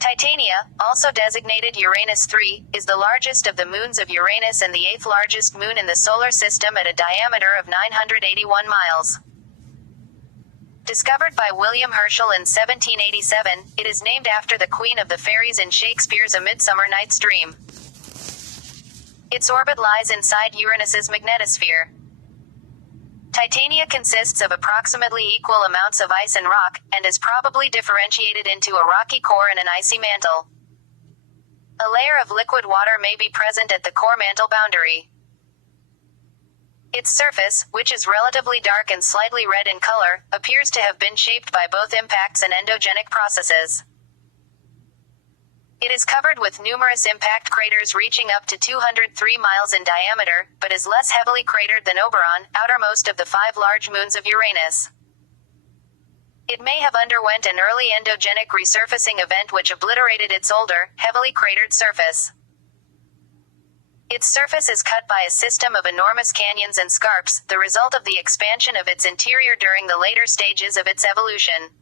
Titania, also designated Uranus 3, is the largest of the moons of Uranus and the eighth largest moon in the solar system at a diameter of 981 miles. Discovered by William Herschel in 1787, it is named after the Queen of the Fairies in Shakespeare's A Midsummer Night's Dream. Its orbit lies inside Uranus's magnetosphere. Titania consists of approximately equal amounts of ice and rock, and is probably differentiated into a rocky core and an icy mantle. A layer of liquid water may be present at the core-mantle boundary. Its surface, which is relatively dark and slightly red in color, appears to have been shaped by both impacts and endogenic processes. It is covered with numerous impact craters reaching up to 203 miles in diameter, but is less heavily cratered than Oberon, outermost of the 5 large moons of Uranus. It may have underwent an early endogenic resurfacing event which obliterated its older, heavily cratered surface. Its surface is cut by a system of enormous canyons and scarps, the result of the expansion of its interior during the later stages of its evolution.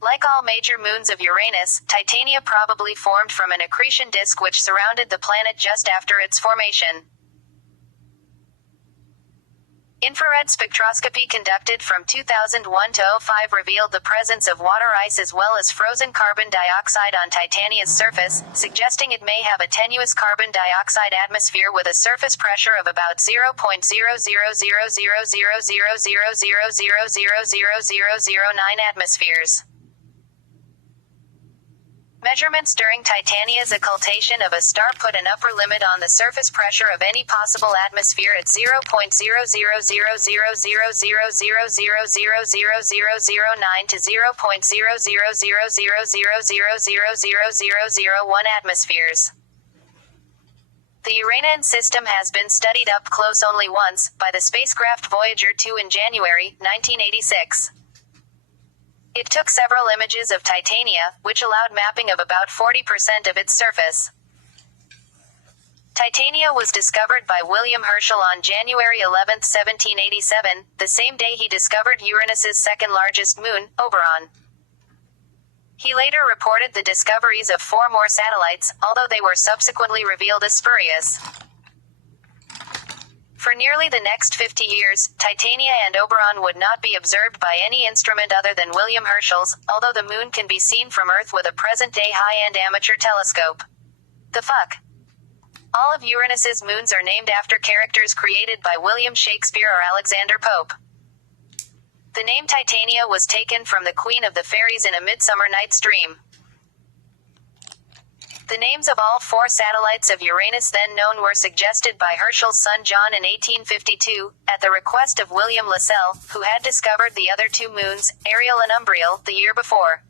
Like all major moons of Uranus, Titania probably formed from an accretion disk which surrounded the planet just after its formation. Infrared spectroscopy conducted from 2001 to 2005 revealed the presence of water ice as well as frozen carbon dioxide on Titania's surface, suggesting it may have a tenuous carbon dioxide atmosphere with a surface pressure of about 0.00000000000009 atmospheres. Measurements during Titania's occultation of a star put an upper limit on the surface pressure of any possible atmosphere at 0.00000000000009 to 0.000000000001 atmospheres. The Uranian system has been studied up close only once, by the spacecraft Voyager 2 in January 1986. It took several images of Titania, which allowed mapping of about 40% of its surface. Titania was discovered by William Herschel on January 11, 1787, the same day he discovered Uranus's second largest moon, Oberon. He later reported the discoveries of 4 more satellites, although they were subsequently revealed as spurious. For nearly the next 50 years, Titania and Oberon would not be observed by any instrument other than William Herschel's, although the moon can be seen from Earth with a present-day high-end amateur telescope. The fuck? All of Uranus's moons are named after characters created by William Shakespeare or Alexander Pope. The name Titania was taken from the Queen of the Fairies in A Midsummer Night's Dream. The names of all 4 satellites of Uranus then known were suggested by Herschel's son John in 1852, at the request of William Lassell, who had discovered the other 2 moons, Ariel and Umbriel, the year before.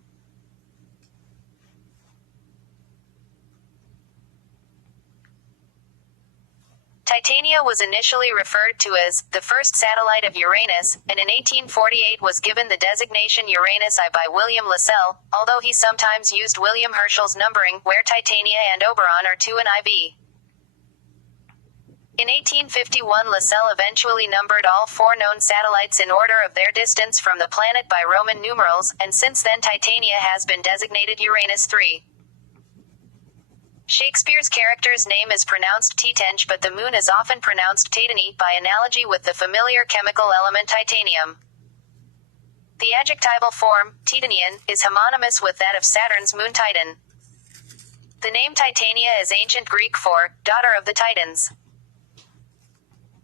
Titania was initially referred to as the first satellite of Uranus, and in 1848 was given the designation Uranus I by William Lassell, although he sometimes used William Herschel's numbering, where Titania and Oberon are 2 and IV. In 1851 Lassell eventually numbered all 4 known satellites in order of their distance from the planet by Roman numerals, and since then Titania has been designated Uranus 3. Shakespeare's character's name is pronounced Titenge, but the moon is often pronounced Titani, by analogy with the familiar chemical element titanium. The adjectival form, Titanian, is homonymous with that of Saturn's moon Titan. The name Titania is ancient Greek for, daughter of the Titans.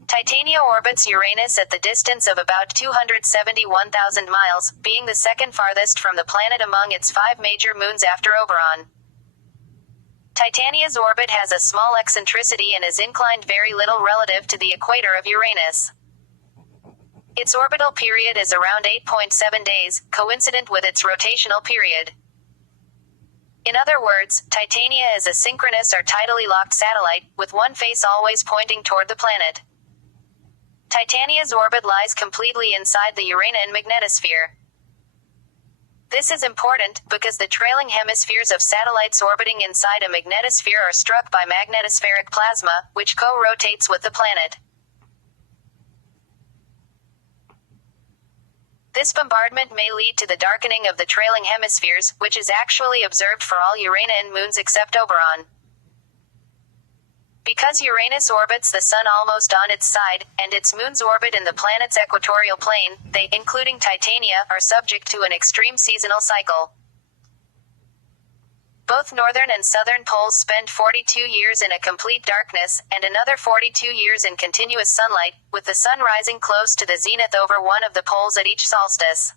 Titania orbits Uranus at the distance of about 271,000 miles, being the second farthest from the planet among its 5 major moons after Oberon. Titania's orbit has a small eccentricity and is inclined very little relative to the equator of Uranus. Its orbital period is around 8.7 days, coincident with its rotational period. In other words, Titania is a synchronous or tidally locked satellite, with one face always pointing toward the planet. Titania's orbit lies completely inside the Uranian magnetosphere. This is important, because the trailing hemispheres of satellites orbiting inside a magnetosphere are struck by magnetospheric plasma, which co-rotates with the planet. This bombardment may lead to the darkening of the trailing hemispheres, which is actually observed for all Uranian moons except Oberon. Because Uranus orbits the Sun almost on its side, and its moons orbit in the planet's equatorial plane, they, including Titania, are subject to an extreme seasonal cycle. Both northern and southern poles spend 42 years in a complete darkness, and another 42 years in continuous sunlight, with the sun rising close to the zenith over one of the poles at each solstice.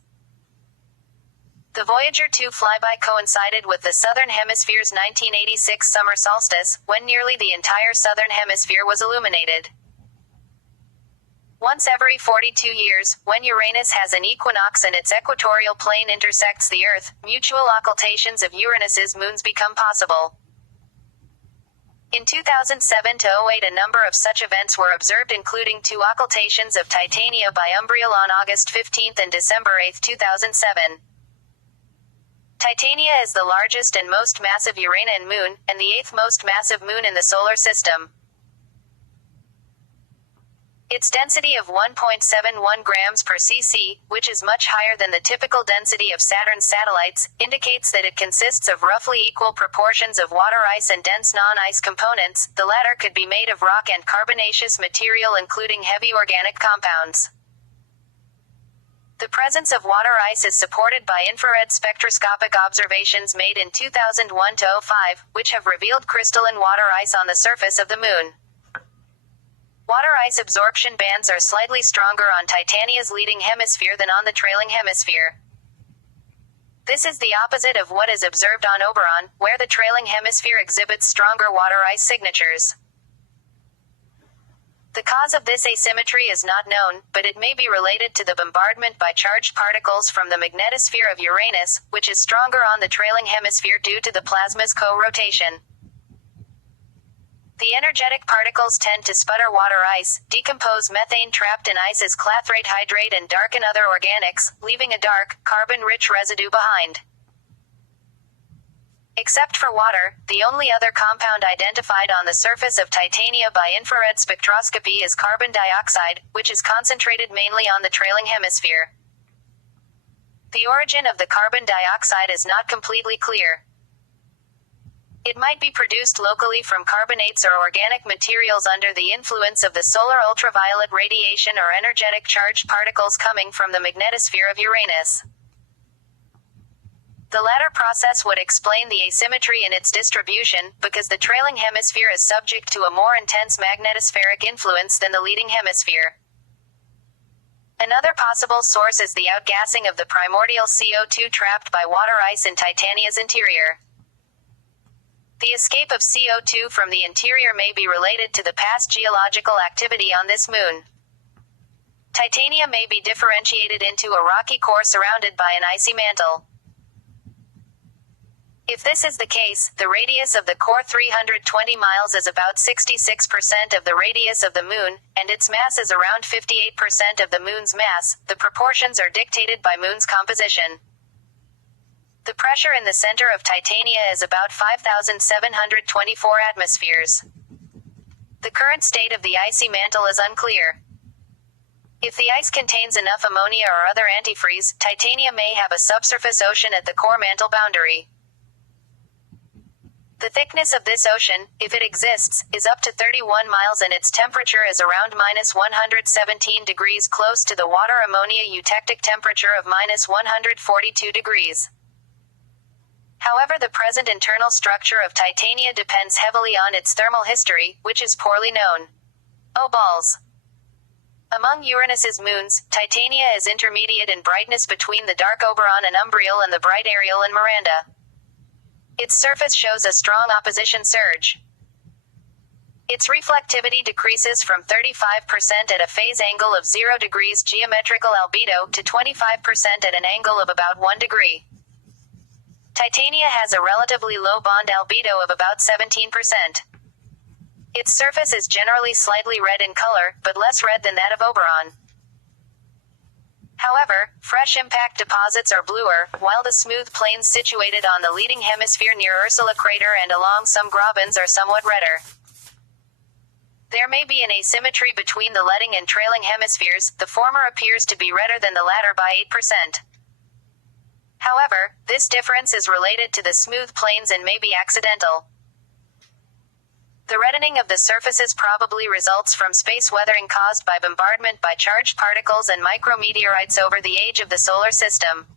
The Voyager 2 flyby coincided with the Southern Hemisphere's 1986 summer solstice, when nearly the entire Southern Hemisphere was illuminated. Once every 42 years, when Uranus has an equinox and its equatorial plane intersects the Earth, mutual occultations of Uranus's moons become possible. In 2007-08 a number of such events were observed, including 2 occultations of Titania by Umbriel on August 15 and December 8, 2007. Titania is the largest and most massive Uranian moon, and the 8th most massive moon in the Solar System. Its density of 1.71 grams per cc, which is much higher than the typical density of Saturn's satellites, indicates that it consists of roughly equal proportions of water ice and dense non-ice components. The latter could be made of rock and carbonaceous material, including heavy organic compounds. The presence of water ice is supported by infrared spectroscopic observations made in 2001-05, which have revealed crystalline water ice on the surface of the moon. Water ice absorption bands are slightly stronger on Titania's leading hemisphere than on the trailing hemisphere. This is the opposite of what is observed on Oberon, where the trailing hemisphere exhibits stronger water ice signatures. The cause of this asymmetry is not known, but it may be related to the bombardment by charged particles from the magnetosphere of Uranus, which is stronger on the trailing hemisphere due to the plasma's co-rotation. The energetic particles tend to sputter water ice, decompose methane trapped in ice as clathrate hydrate, and darken other organics, leaving a dark, carbon-rich residue behind. Except for water, the only other compound identified on the surface of Titania by infrared spectroscopy is carbon dioxide, which is concentrated mainly on the trailing hemisphere. The origin of the carbon dioxide is not completely clear. It might be produced locally from carbonates or organic materials under the influence of the solar ultraviolet radiation or energetic charged particles coming from the magnetosphere of Uranus. The latter process would explain the asymmetry in its distribution, because the trailing hemisphere is subject to a more intense magnetospheric influence than the leading hemisphere. Another possible source is the outgassing of the primordial CO2 trapped by water ice in Titania's interior. The escape of CO2 from the interior may be related to the past geological activity on this moon. Titania may be differentiated into a rocky core surrounded by an icy mantle. If this is the case, the radius of the core 320 miles is about 66% of the radius of the moon, and its mass is around 58% of the moon's mass. The proportions are dictated by moon's composition. The pressure in the center of Titania is about 5,724 atmospheres. The current state of the icy mantle is unclear. If the ice contains enough ammonia or other antifreeze, Titania may have a subsurface ocean at the core mantle boundary. The thickness of this ocean, if it exists, is up to 31 miles and its temperature is around -117 degrees, close to the water-ammonia eutectic temperature of -142 degrees. However, the present internal structure of Titania depends heavily on its thermal history, which is poorly known. Oh balls! Among Uranus's moons, Titania is intermediate in brightness between the dark Oberon and Umbriel and the bright Ariel and Miranda. Its surface shows a strong opposition surge. Its reflectivity decreases from 35% at a phase angle of 0 degrees geometrical albedo to 25% at an angle of about 1 degree. Titania has a relatively low bond albedo of about 17%. Its surface is generally slightly red in color, but less red than that of Oberon. However, fresh impact deposits are bluer, while the smooth plains situated on the leading hemisphere near Ursula crater and along some grabens are somewhat redder. There may be an asymmetry between the leading and trailing hemispheres. The former appears to be redder than the latter by 8%. However, this difference is related to the smooth plains and may be accidental. The reddening of the surfaces probably results from space weathering caused by bombardment by charged particles and micrometeorites over the age of the solar system.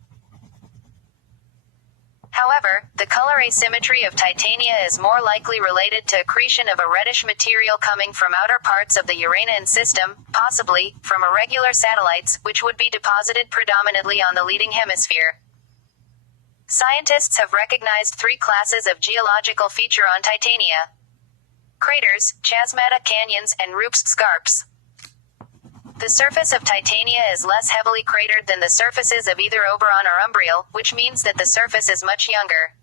However, the color asymmetry of Titania is more likely related to accretion of a reddish material coming from outer parts of the Uranian system, possibly from irregular satellites, which would be deposited predominantly on the leading hemisphere. Scientists have recognized 3 classes of geological feature on Titania: craters, chasmata canyons, and rupes scarps. The surface of Titania is less heavily cratered than the surfaces of either Oberon or Umbriel, which means that the surface is much younger.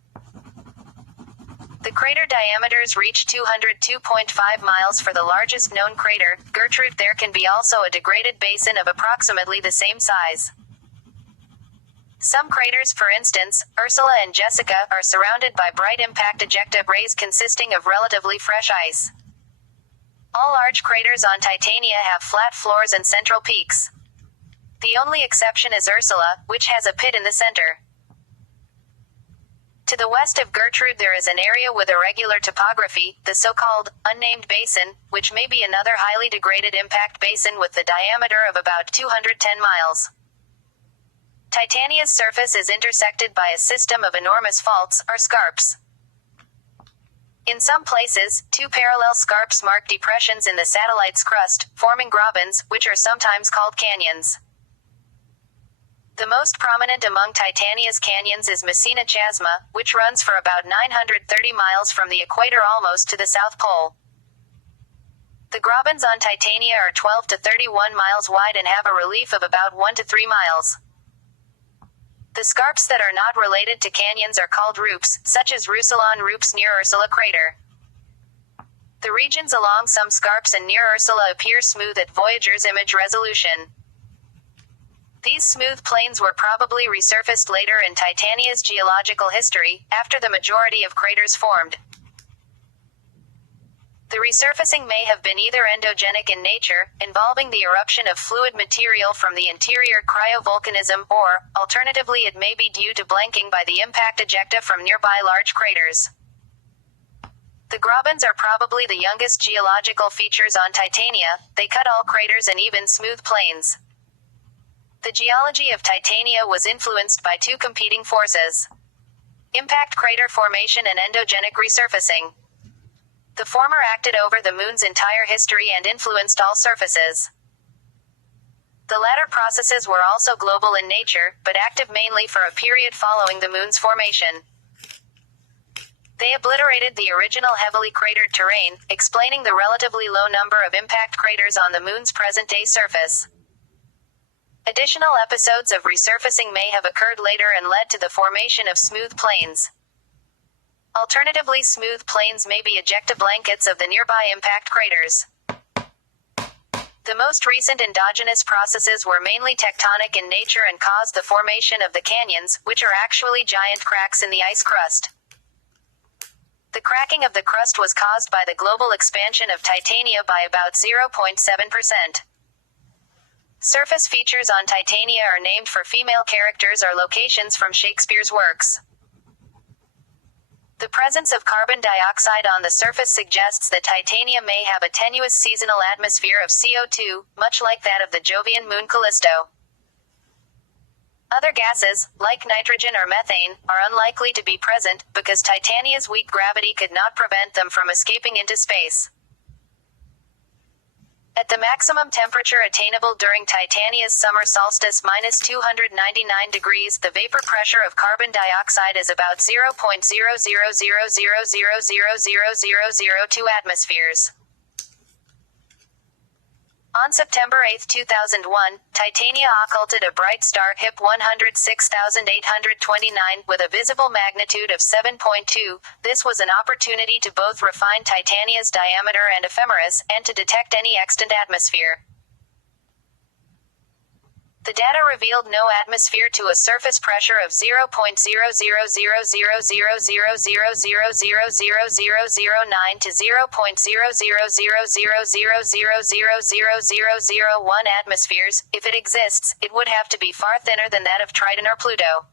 The crater diameters reach 202.5 miles for the largest known crater, Gertrude. There can be also a degraded basin of approximately the same size. Some craters, for instance, Ursula and Jessica, are surrounded by bright impact ejecta rays consisting of relatively fresh ice. All large craters on Titania have flat floors and central peaks. The only exception is Ursula, which has a pit in the center. To the west of Gertrude there is an area with irregular topography, the so-called unnamed basin, which may be another highly degraded impact basin with the diameter of about 210 miles. Titania's surface is intersected by a system of enormous faults, or scarps. In some places, 2 parallel scarps mark depressions in the satellite's crust, forming grabens, which are sometimes called canyons. The most prominent among Titania's canyons is Messina Chasma, which runs for about 930 miles from the equator almost to the South Pole. The grabens on Titania are 12 to 31 miles wide and have a relief of about 1 to 3 miles. The scarps that are not related to canyons are called rupes, such as Roussillon rupes near Ursula crater. The regions along some scarps and near Ursula appear smooth at Voyager's image resolution. These smooth plains were probably resurfaced later in Titania's geological history, after the majority of craters formed. The resurfacing may have been either endogenic in nature, involving the eruption of fluid material from the interior cryovolcanism, or, alternatively it may be due to blanking by the impact ejecta from nearby large craters. The grabens are probably the youngest geological features on Titania. They cut all craters and even smooth plains. The geology of Titania was influenced by 2 competing forces: impact crater formation and endogenic resurfacing. The former acted over the Moon's entire history and influenced all surfaces. The latter processes were also global in nature, but active mainly for a period following the Moon's formation. They obliterated the original heavily cratered terrain, explaining the relatively low number of impact craters on the Moon's present-day surface. Additional episodes of resurfacing may have occurred later and led to the formation of smooth plains. Alternatively, smooth plains may be ejecta blankets of the nearby impact craters. The most recent endogenous processes were mainly tectonic in nature and caused the formation of the canyons, which are actually giant cracks in the ice crust. The cracking of the crust was caused by the global expansion of Titania by about 0.7%. Surface features on Titania are named for female characters or locations from Shakespeare's works. The presence of carbon dioxide on the surface suggests that Titania may have a tenuous seasonal atmosphere of CO2, much like that of the Jovian moon Callisto. Other gases, like nitrogen or methane, are unlikely to be present, because Titania's weak gravity could not prevent them from escaping into space. At the maximum temperature attainable during Titania's summer solstice -299 degrees, the vapor pressure of carbon dioxide is about 0.00000000002 atmospheres. On September 8, 2001, Titania occulted a bright star HIP 106829 with a visible magnitude of 7.2. This was an opportunity to both refine Titania's diameter and ephemeris, and to detect any extant atmosphere. The data revealed no atmosphere to a surface pressure of 0.000000000000009 to 0.00000000001 atmospheres. If it exists, it would have to be far thinner than that of Triton or Pluto.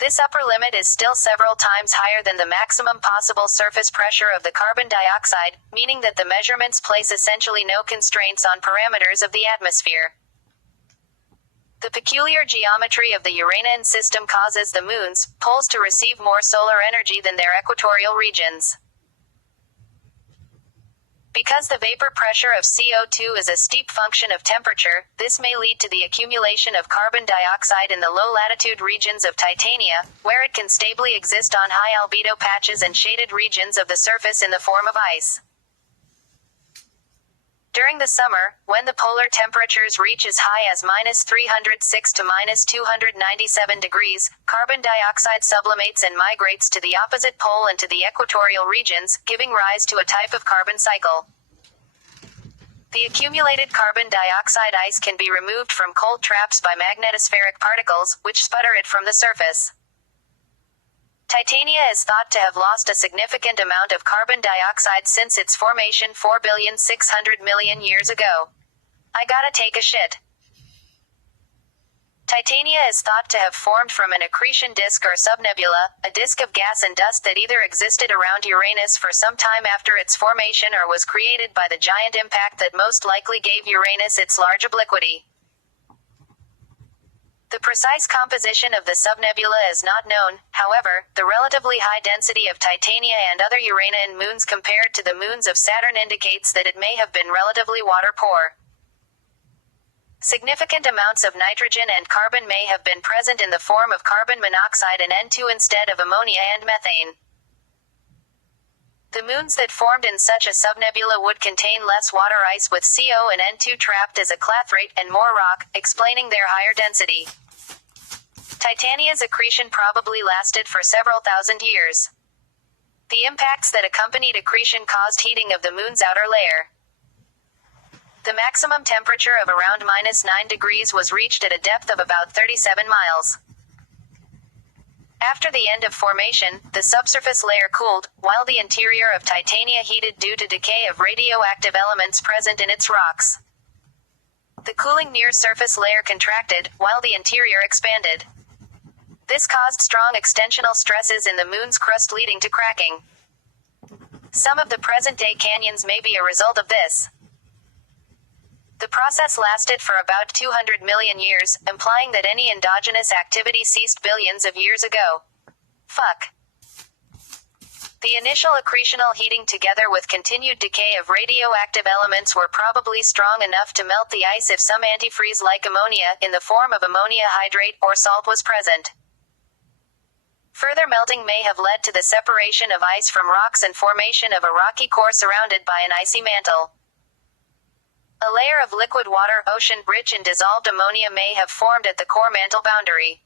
This upper limit is still several times higher than the maximum possible surface pressure of the carbon dioxide, meaning that the measurements place essentially no constraints on parameters of the atmosphere. The peculiar geometry of the Uranian system causes the moon's poles to receive more solar energy than their equatorial regions. Because the vapor pressure of CO2 is a steep function of temperature, this may lead to the accumulation of carbon dioxide in the low-latitude regions of Titania, where it can stably exist on high albedo patches and shaded regions of the surface in the form of ice. During the summer, when the polar temperatures reach as high as -306 to -297 degrees, carbon dioxide sublimates and migrates to the opposite pole and to the equatorial regions, giving rise to a type of carbon cycle. The accumulated carbon dioxide ice can be removed from cold traps by magnetospheric particles, which sputter it from the surface. Titania is thought to have lost a significant amount of carbon dioxide since its formation 4,600,000,000 years ago. I gotta take a shit. Titania is thought to have formed from an accretion disk or subnebula, a disk of gas and dust that either existed around Uranus for some time after its formation or was created by the giant impact that most likely gave Uranus its large obliquity. The precise composition of the subnebula is not known. However, the relatively high density of Titania and other Uranian moons compared to the moons of Saturn indicates that it may have been relatively water-poor. Significant amounts of nitrogen and carbon may have been present in the form of carbon monoxide and N2 instead of ammonia and methane. The moons that formed in such a subnebula would contain less water ice with CO and N2 trapped as a clathrate and more rock, explaining their higher density. Titania's accretion probably lasted for several thousand years. The impacts that accompanied accretion caused heating of the moon's outer layer. The maximum temperature of around -9 degrees was reached at a depth of about 37 miles. After the end of formation, the subsurface layer cooled, while the interior of Titania heated due to decay of radioactive elements present in its rocks. The cooling near-surface layer contracted, while the interior expanded. This caused strong extensional stresses in the moon's crust leading to cracking. Some of the present-day canyons may be a result of this. The process lasted for about 200 million years, implying that any endogenous activity ceased billions of years ago. Fuck. The initial accretional heating together with continued decay of radioactive elements were probably strong enough to melt the ice if some antifreeze like ammonia, in the form of ammonia hydrate, or salt was present. Further melting may have led to the separation of ice from rocks and formation of a rocky core surrounded by an icy mantle. A layer of liquid water, ocean, rich in dissolved ammonia may have formed at the core mantle boundary.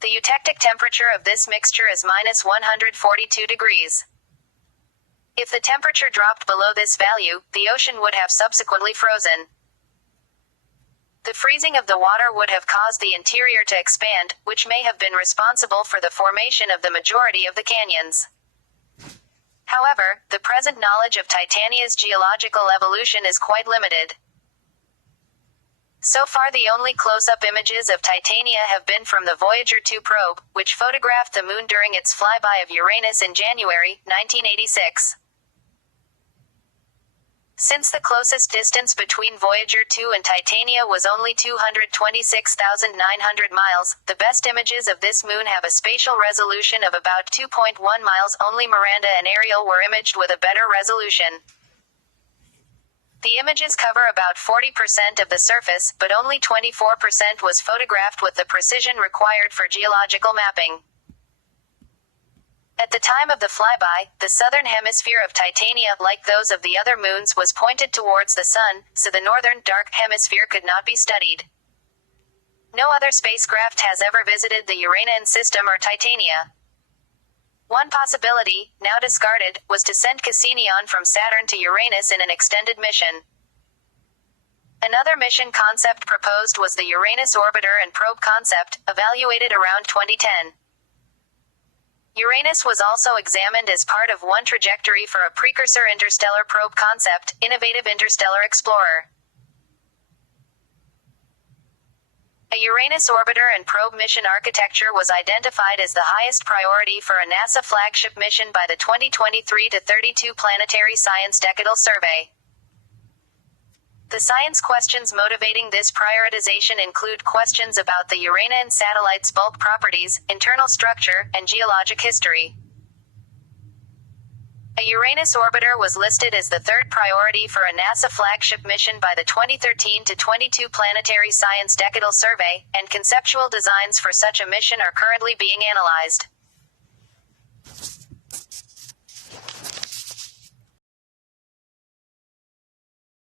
The eutectic temperature of this mixture is -142 degrees. If the temperature dropped below this value, the ocean would have subsequently frozen. The freezing of the water would have caused the interior to expand, which may have been responsible for the formation of the majority of the canyons. However, the present knowledge of Titania's geological evolution is quite limited. So far the only close-up images of Titania have been from the Voyager 2 probe, which photographed the moon during its flyby of Uranus in January 1986. Since the closest distance between Voyager 2 and Titania was only 226,900 miles, the best images of this moon have a spatial resolution of about 2.1 miles. Only Miranda and Ariel were imaged with a better resolution. The images cover about 40% of the surface, but only 24% was photographed with the precision required for geological mapping. At the time of the flyby, the southern hemisphere of Titania, like those of the other moons, was pointed towards the sun, so the northern, dark hemisphere could not be studied. No other spacecraft has ever visited the Uranian system or Titania. One possibility, now discarded, was to send Cassini on from Saturn to Uranus in an extended mission. Another mission concept proposed was the Uranus orbiter and probe concept, evaluated around 2010. Uranus was also examined as part of one trajectory for a precursor interstellar probe concept, Innovative Interstellar Explorer. A Uranus orbiter and probe mission architecture was identified as the highest priority for a NASA flagship mission by the 2023-32 Planetary Science Decadal Survey. The science questions motivating this prioritization include questions about the Uranian satellite's bulk properties, internal structure, and geologic history. A Uranus orbiter was listed as the third priority for a NASA flagship mission by the 2013-22 Planetary Science Decadal Survey, and conceptual designs for such a mission are currently being analyzed.